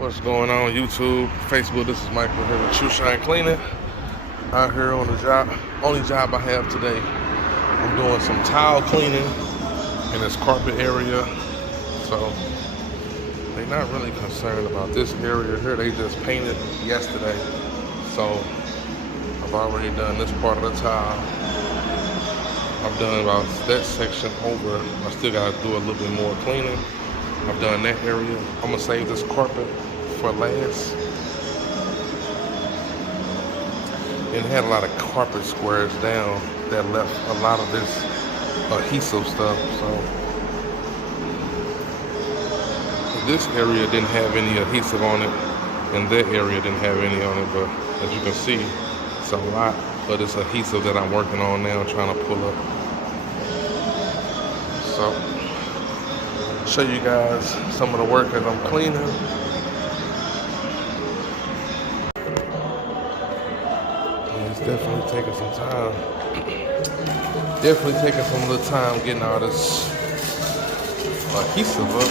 What's going on YouTube, Facebook? This is Michael here with Trushine cleaning. Out here on the job, only job I have today. I'm doing some tile cleaning in this carpet area. So they're not really concerned about this area here. They just painted yesterday. So I've already done this part of the tile. I've done about that section over. I still gotta do a little bit more cleaning. I've done that area. I'm gonna save this carpet for last. And had a lot of carpet squares down that left a lot of this adhesive stuff. So this area didn't have any adhesive on it, and that area didn't have any on it. But as you can see, it's a lot of this adhesive that I'm working on now, trying to pull up. So show you guys some of the work as I'm cleaning. It's definitely taking some time. Definitely taking some little time getting all this adhesive up.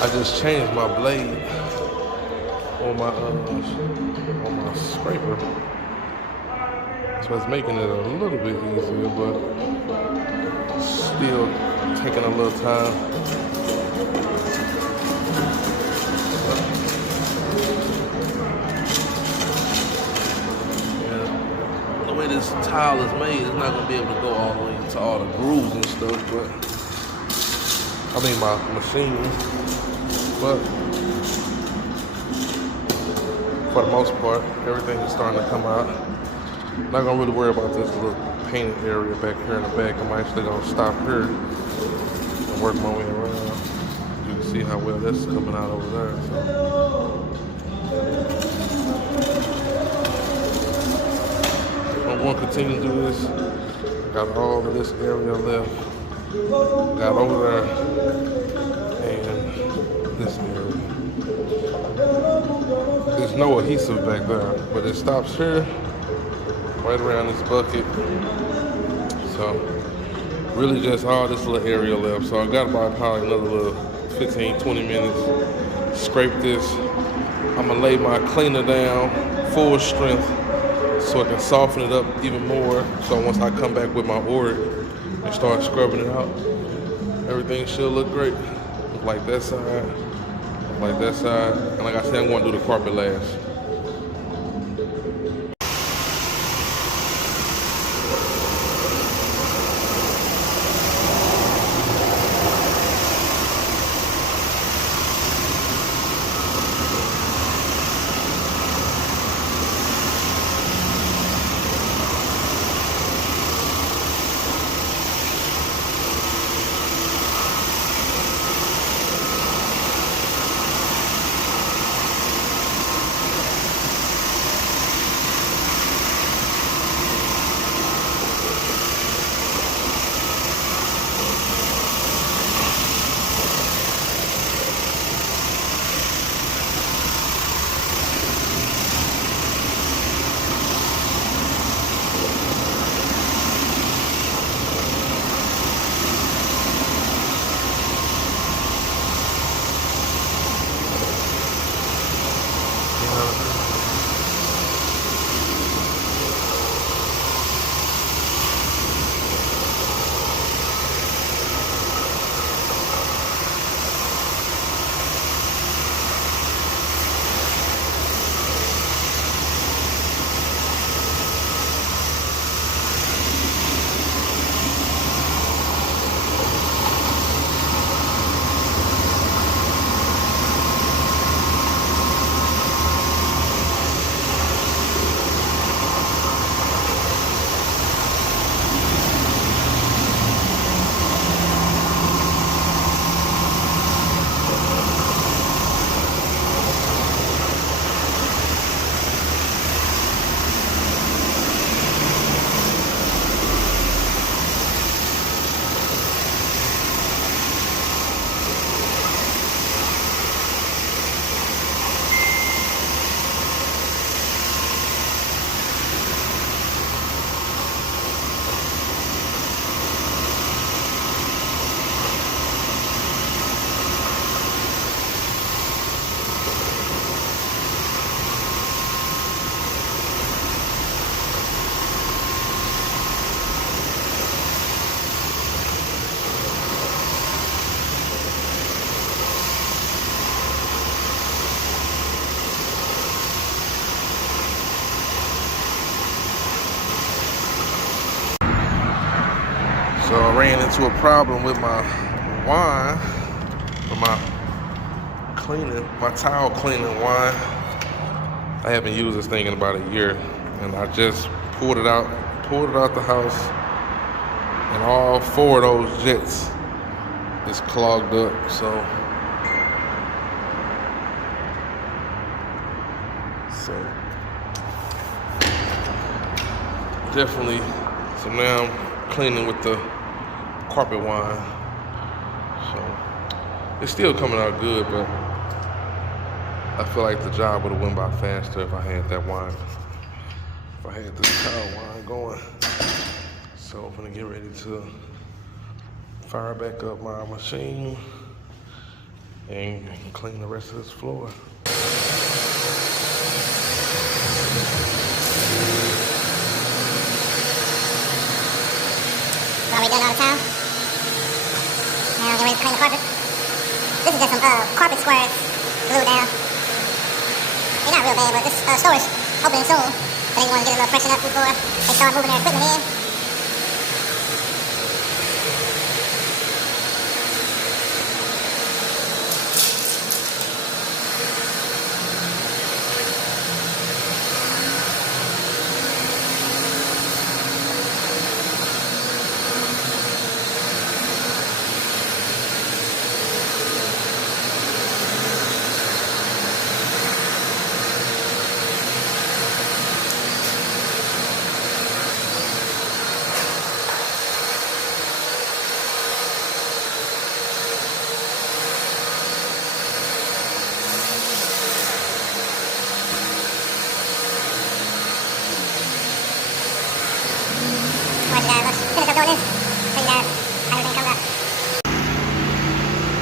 I just changed my blade on my scraper. So it's making it a little bit easier, but still taking a little time. Yeah. The way this tile is made, it's not gonna be able to go all the way into all the grooves and stuff, but I mean my machine. But for the most part, everything is starting to come out. Not gonna really worry about this little painted area back here in the back. I'm actually gonna stop here and work my way around. You can see how well that's coming out over there. So I'm gonna continue to do this. Got all of this area left. Got over there and this area. There's no adhesive back there, but it stops here. Right around this bucket. So really just all this little area left. So I got about probably another little 15-20 minutes. Scrape this. I'm gonna lay my cleaner down full strength so I can soften it up even more. So once I come back with my oil and start scrubbing it out, everything should look great. Look like that side, look like that side. And like I said, I'm gonna do the carpet last. So I ran into a problem with my wine, with my towel cleaning wine. I haven't used this thing in about a year, and I just pulled it out the house, and all 4 of those jets is clogged up. So definitely. So now I'm cleaning with the carpet wine. So it's still coming out good, but I feel like the job would have went by faster if I had that wine. If I had this towel wine going. So I'm gonna get ready to fire back up my machine and clean the rest of this floor. Are we done all the time? Now get ready to clean the carpet. This is just some carpet squares glued down. They're not real bad, but this store is opening soon. So they want to get a little freshen up before they start moving their equipment in.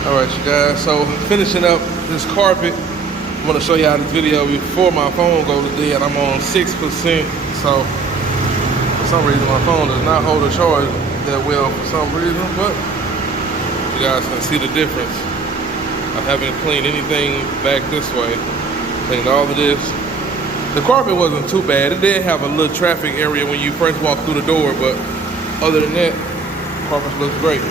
Alright, you guys, so finishing up this carpet, I'm going to show y'all this video before my phone goes dead. I'm on 6%, so for some reason my phone does not hold a charge that well for some reason, but you guys can see the difference. I haven't cleaned anything back this way. Cleaned all of this. The carpet wasn't too bad. It did have a little traffic area when you first walk through the door, but other than that, the carpet looks great.